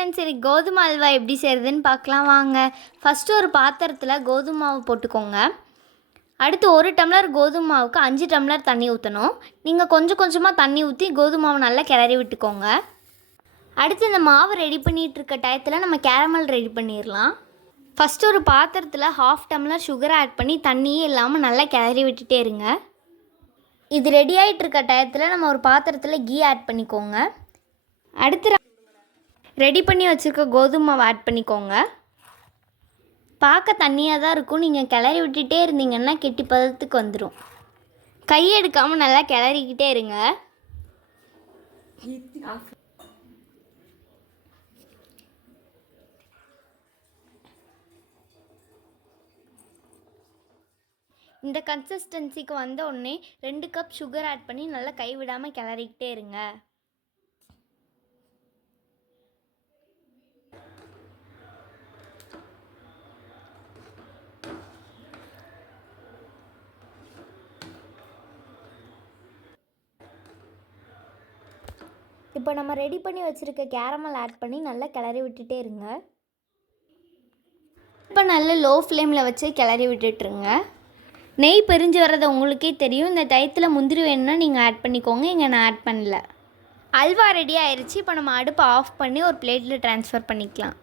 Friends, சரி கோதுமை அல்வா எப்படி செய்கிறதுன்னு பார்க்கலாம் வாங்க. ஃபஸ்ட்டு ஒரு பாத்திரத்தில் கோதுமை மாவு போட்டுக்கோங்க. அடுத்து 1 டம்ளர் கோதுமை மாவுக்கு 5 டம்ளர் தண்ணி ஊற்றணும். நீங்கள் கொஞ்சம் கொஞ்சமாக தண்ணி ஊற்றி கோதுமை மாவு நல்லா கிளறி விட்டுக்கோங்க. அடுத்து இந்த மாவு ரெடி பண்ணிகிட்டு இருக்க டயத்தில் நம்ம கேரமல் ரெடி பண்ணிடலாம். ஃபஸ்ட்டு ஒரு பாத்திரத்தில் 1/2 டம்ளர் சுகர் ஆட் பண்ணி தண்ணியே இல்லாமல் நல்லா கிளறி விட்டுட்டே இருங்க. இது ரெடி ஆகிட்டு இருக்க டயத்தில் நம்ம ஒரு பாத்திரத்தில் கீ ஆட் பண்ணிக்கோங்க. அடுத்து ரெடி பண்ணி வச்சுருக்க கோதுமை மாவு ஆட் பண்ணிக்கோங்க. பார்க்க தண்ணியாக தான் இருக்கும். நீங்கள் கிளறி விட்டுட்டே இருந்தீங்கன்னா கெட்டி பதத்துக்கு வந்துடும். கை எடுக்காமல் நல்லா கிளறிக்கிட்டே இருங்க. இந்த கன்சிஸ்டன்சிக்கு வந்த உடனே 2 கப் சுகர் ஆட் பண்ணி நல்லா கை விடாமல் கிளறிக்கிட்டே இருங்க. இப்போ நம்ம ரெடி பண்ணி வச்சுருக்க கேரமல் ஆட் பண்ணி நல்லா கிளறி விட்டுட்டே இருங்க. இப்போ நல்ல லோ ஃப்ளேமில் வச்சு கிளறி விட்டுட்டுருங்க. நெய் பிரிஞ்சு வர்றது உங்களுக்கே தெரியும். இந்த டயத்தில் முந்திரி வேணும்னா நீங்கள் ஆட் பண்ணிக்கோங்க. இங்கே நான் ஆட் பண்ணல. அல்வா ரெடி ஆயிடுச்சு. இப்போ நம்ம அடுப்பை ஆஃப் பண்ணி ஒரு பிளேட்டில் ட்ரான்ஸ்ஃபர் பண்ணிக்கலாம்.